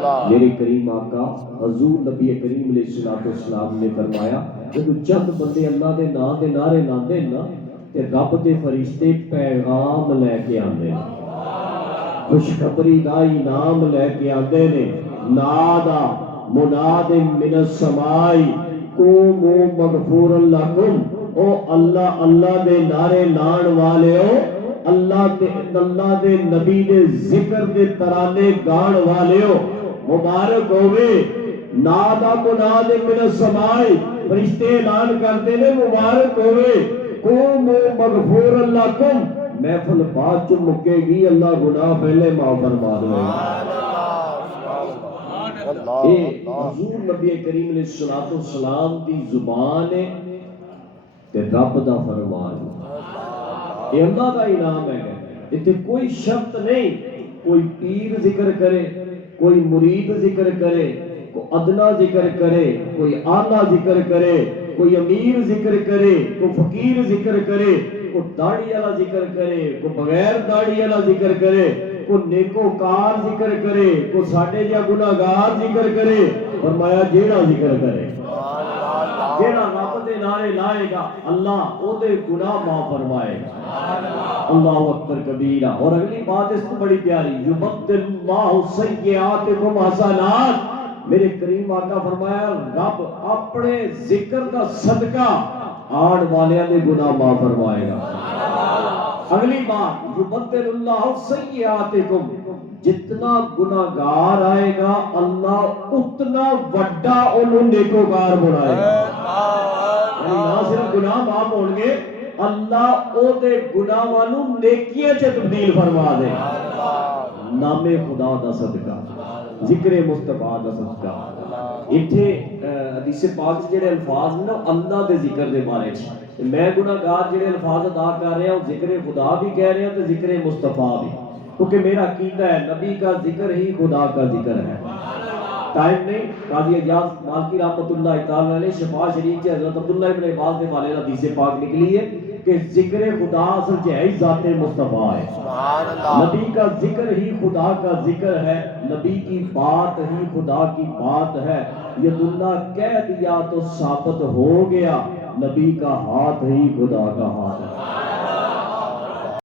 میرے کریم آقا حضور نبی کریم علیہ السلام نے فرمایا جب چند بندے اللہ دے نام دے نعرے لاندے نا تے رب دے فرشتے پیغام لے کے آندے نے، خوشخبری دا انعام لے کے آندے نے۔ نادا مناد من السماء قوموا مغفور لکم، او اللہ اللہ دے نعرے لان والے ہو، اللہ دے نبی دے ذکر دے ترانے گان والے ہو، مبارک ہوئے۔ نادا مناد من السماء، فرشتے اعلان کرتے نے مبارک ہوئے، قوموا مغفور لکم، محفل بعد چ مکے گی، اللہ گناہ پہلے معاف فرما دے گا۔ اے حضور نبی کریم علیہ السلام دی زبان ہے تے رب دا فرمان ہے، یہ اللہ دا انعام ہے۔ اتنے کوئی شرط نہیں، کوئی پیر ذکر کرے، کوئی مرید ذکر کرے، کوئی ادنا ذکر کرے، کوئی آلہ ذکر کرے، کوئی امیر ذکر کرے، کوئی فقیر ذکر کرے، کوئی داڑھی والا ذکر کرے، کوئی بغیر داڑھی والا ذکر کرے، کوئی نیکوکار ذکر کرے، کوئی ساڈے جا گناہگار ذکر کرے، فرمایا جیڑا ذکر کرے، جیڑا رب دے نعرے لائے گا اللہ او دے گناہ معاف فرمائے گا۔ اللہ اکبر کبیرہ۔ اور اگلی بات اس کو بڑی پیاری، یبدل اللہ سیئاتکم حسنات، میرے کریم آقا فرمایا رب اپنے ذکر کا صدقہ آن والیاں دے گناہ معاف فرمائے گا۔ اگلی بات، یبدل اللہ سیئاتکم، جتنا گناہگار آئے گا اللہ اتنا وڈا انہوں نیکوکار بنائے گا۔ یعنی نہ صرف گناہ معاف ہون گے، اللہ او دے گناہ والوں نیکیاں چ تبدیل فرما دے۔ نام خدا دا صدقہ، ذکر مصطفیٰ دا صدقہ۔ اتھے حدیث پاک جڑے الفاظ نا اللہ دے ذکر دے بارے میں گناہگار جڑے الفاظ ادا کر رہے ہیں وہ ذکر خدا بھی کہہ رہے ہیں تو ذکر مصطفیٰ بھی، کیونکہ میرا عقیدہ ہے نبی کا ذکر ہی خدا کا ذکر ہے۔ ٹائم نہیں، قاضی اجاز مالکی رحمۃ اللہ تعالی علیہ شفا شریف سے حضرت عبداللہ ابن عباس کے والے حدیث پاک نکلی ہے کہ ذکر خدا اصل ہے ذات مصطفیٰ ہے۔ نبی کا ذکر ہی خدا کا ذکر ہے، نبی کی بات ہی خدا کی بات ہے۔ ید اللہ کہہ دیا تو ثابت ہو گیا، نبی کا ہاتھ ہی خدا کا ہاتھ ہے۔